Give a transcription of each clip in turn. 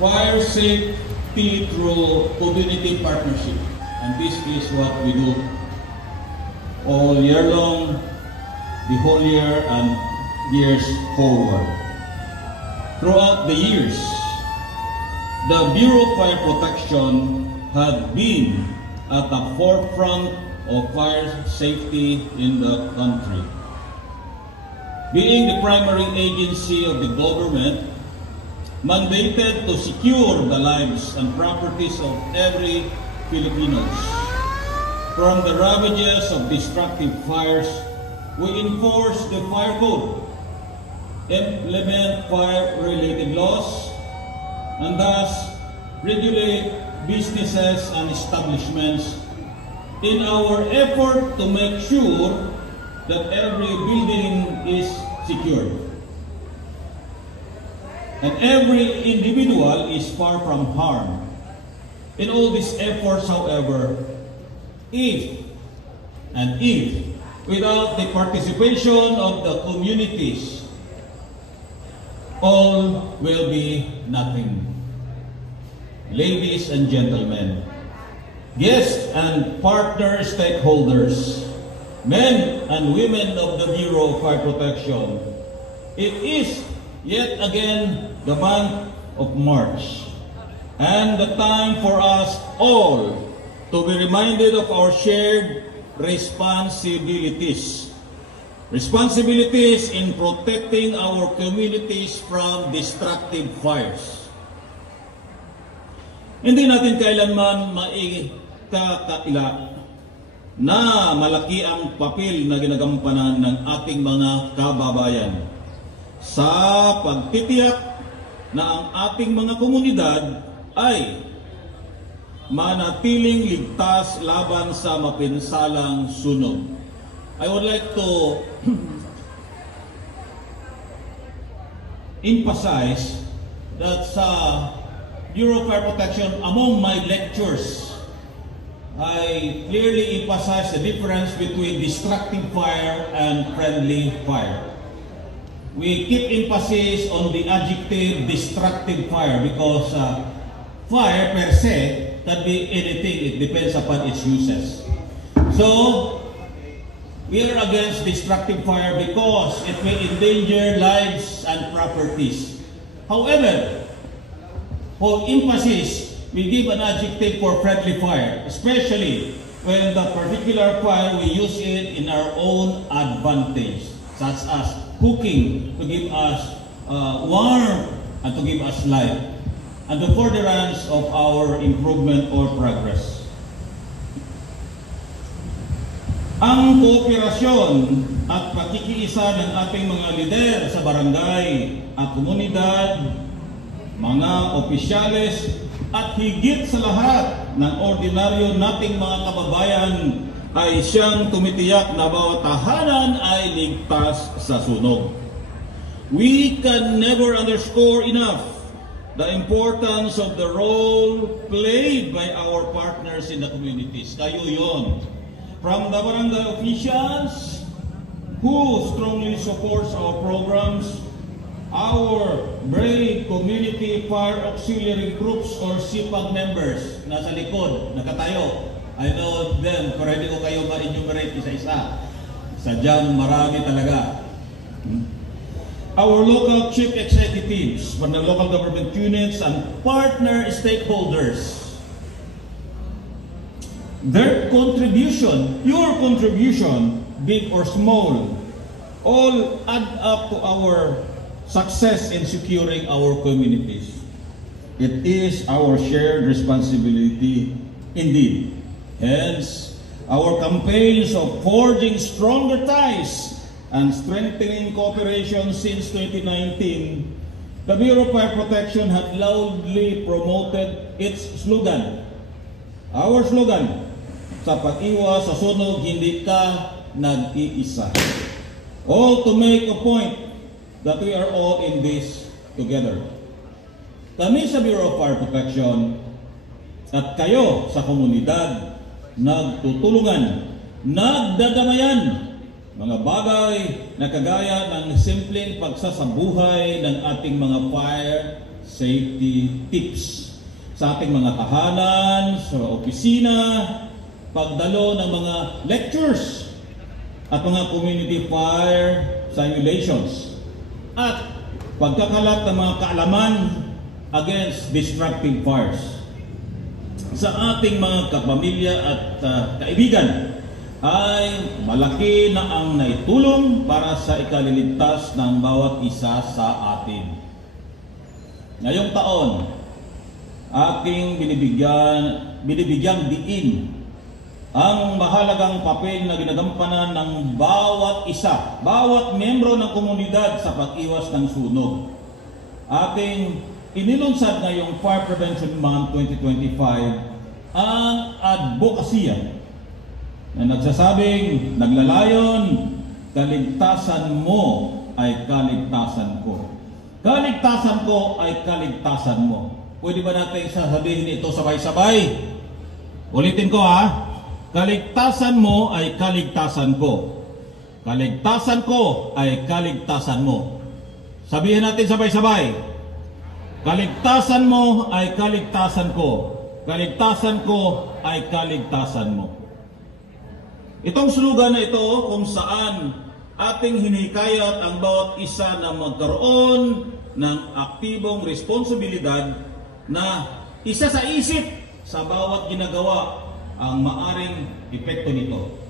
fire safety through community partnership. And this is what we do all year long, the whole year and years forward. Throughout the years, the Bureau of Fire Protection had been at the forefront of fire safety in the country. Being the primary agency of the government, mandated to secure the lives and properties of every Filipinos. From the ravages of destructive fires, we enforce the fire code, implement fire-related laws, and thus regulate businesses and establishments in our effort to make sure that every building is secure and every individual is far from harm. In all these efforts, however, if without the participation of the communities, all will be nothing. Ladies and gentlemen, guests and partner stakeholders, men and women of the Bureau of Fire Protection, it is yet again the month of March and the time for us all to be reminded of our shared responsibilities. Responsibilities in protecting our communities from destructive fires. Hindi natin kailanman maikakaila na malaki ang papel na ginagampanan ng ating mga kababayan sa pagtitiyak na ang ating mga komunidad ay manatiling ligtas laban sa mapinsalang sunog. I would like to emphasize that sa Bureau of Fire Protection, among my lectures, I clearly emphasize the difference between destructive fire and friendly fire. We keep emphasis on the adjective destructive fire because fire per se can be anything. It depends upon its uses. So, we are against destructive fire because it may endanger lives and properties. However, for emphasis, we give an adjective for friendly fire, especially when the particular fire we use it in our own advantage, such as cooking to give us warmth and to give us light, and the furtherance of our improvement or progress. Ang kooperasyon at pakikiisa ng ating mga lider sa barangay at komunidad, mga opisyales, at higit sa lahat ng ordinaryo nating mga kababayan ay siyang tumitiyak na bawat tahanan ay ligtas sa sunog. We can never underscore enough the importance of the role played by our partners in the communities. Kayo yon. From the barangay officials who strongly supports our programs, our brave community fire auxiliary groups or SIPAG members, nasa likod, nakatayo. I know them, pero hindi ko kayo ma-enumerate isa-isa. Sadyang marami talaga. Our local chief executives from the local government units and partner stakeholders. Their contribution, your contribution, big or small, all add up to our success in securing our communities. It is our shared responsibility indeed. Hence, our campaigns of forging stronger ties and strengthening cooperation since 2019, the Bureau of Fire Protection had loudly promoted its slogan. Our slogan, sa pag-iwas sa sunog, hindi ka nag-iisa. All to make a point that we are all in this together. Kami sa Bureau of Fire Protection at kayo sa komunidad, nagtutulungan, nagdadamayan, mga bagay na kagaya ng simpleng pagsasabuhay ng ating mga fire safety tips sa ating mga tahanan, sa opisina, pagdalo ng mga lectures at mga community fire simulations at pagkakalat ng mga kaalaman against destructive fires. Sa ating mga kapamilya at kaibigan ay malaki na ang naitulong para sa ikaliligtas ng bawat isa sa atin. Ngayong taon, ating binibigyang diin ang mahalagang papel na ginagampanan ng bawat isa, bawat miyembro ng komunidad sa pag-iwas ng sunog. Ating inilunsad ngayong Fire Prevention Month 2025 ang advokasya na nagsasabing, naglalayon, kaligtasan mo ay kaligtasan ko. Kaligtasan ko ay kaligtasan mo. Pwede ba natin sasabihin ito sabay-sabay? Ulitin ko ha. Kaligtasan mo ay kaligtasan ko. Kaligtasan ko ay kaligtasan mo. Sabihin natin sabay-sabay. Kaligtasan mo ay kaligtasan ko. Kaligtasan ko ay kaligtasan mo. Itong slogan na ito kung saan ating hinikayat ang bawat isa na magkaroon ng aktibong responsibilidad na isa sa isip sa bawat ginagawa ang maaring epekto nito.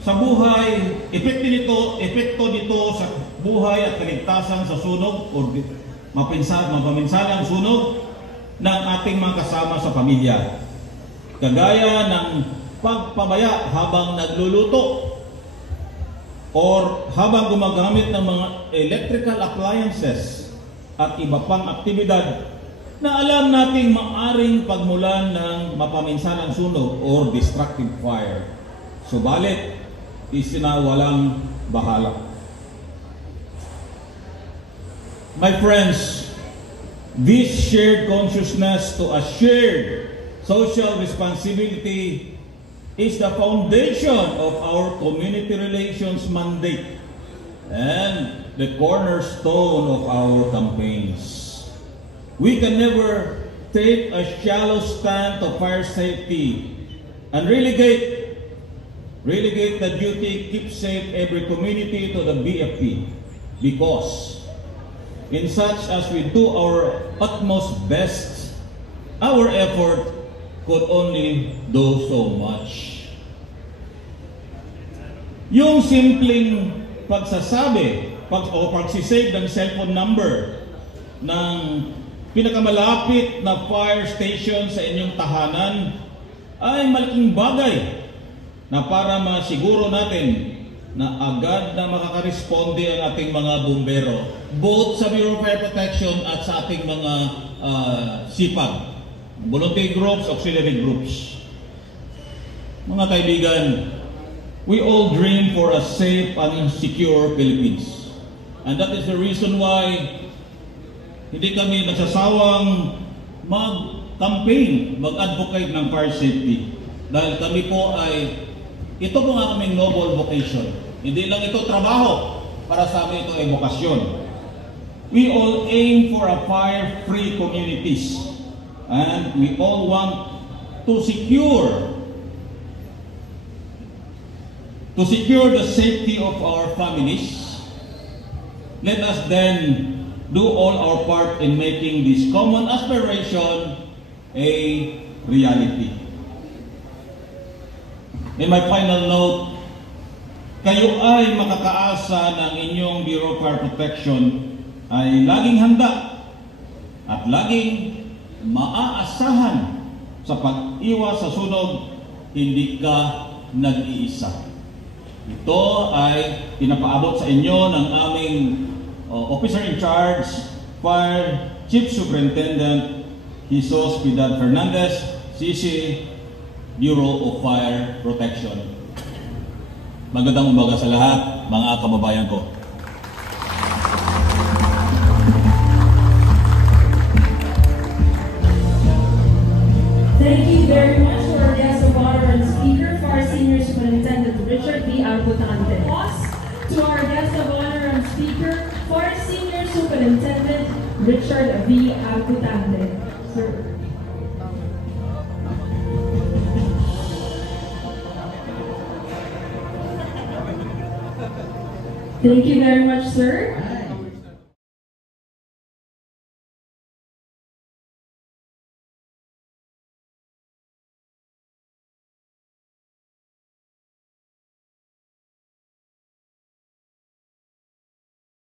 Sa buhay, epekto nito sa buhay at kaligtasan sa sunog o mapaminsalang sunog ng ating mga kasama sa pamilya. Kagaya ng pagpabaya habang nagluluto or habang gumagamit ng mga electrical appliances at iba pang aktibidad na alam nating maaring pagmulan ng mapaminsanang sunog or destructive fire. Subalit, isinawalang bahala. My friends, this shared consciousness to a shared social responsibility is the foundation of our community relations mandate and the cornerstone of our campaigns. We can never take a shallow stand to fire safety and relegate the duty keep safe every community to the BFP, because in such as we do our utmost best, our effort could only do so much. Yung simpleng pagsasabi o pagsisave ng cellphone number ng pinakamalapit na fire station sa inyong tahanan ay malaking bagay na para masiguro natin na agad na makakaresponde ang ating mga bumbero, both sa Bureau of Fire Protection at sa ating mga SIPAG, volunteer groups, auxiliary groups. Mga kaibigan, we all dream for a safe and secure Philippines. And that is the reason why hindi kami nagsasawang mag-campaign, mag-advocate ng fire safety. Dahil kami po ay, ito po nga kaming noble vocation. Hindi lang ito trabaho, para sa amin ito ay bokasyon. We all aim for a fire-free communities. And we all want to secure the safety of our families. Let us then do all our part in making this common aspiration a reality. In my final note, kayo ay makakaasa ng inyong Bureau of Fire Protection ay laging handa at laging maaasahan sa pag-iwas sa sunog, hindi ka nag-iisa. Ito ay pinapaabot sa inyo ng aming Officer in Charge, Fire Chief Superintendent Jesus Piedad Fernandez, CC, Bureau of Fire Protection. Magandang umaga sa lahat, mga kababayan ko. Thank you very much to our guest of honor and speaker, Fire Senior Superintendent Richard B. Albutante. To our guest of honor and speaker, Fire Senior Superintendent V. Abutante. Sir. Thank you very much, sir.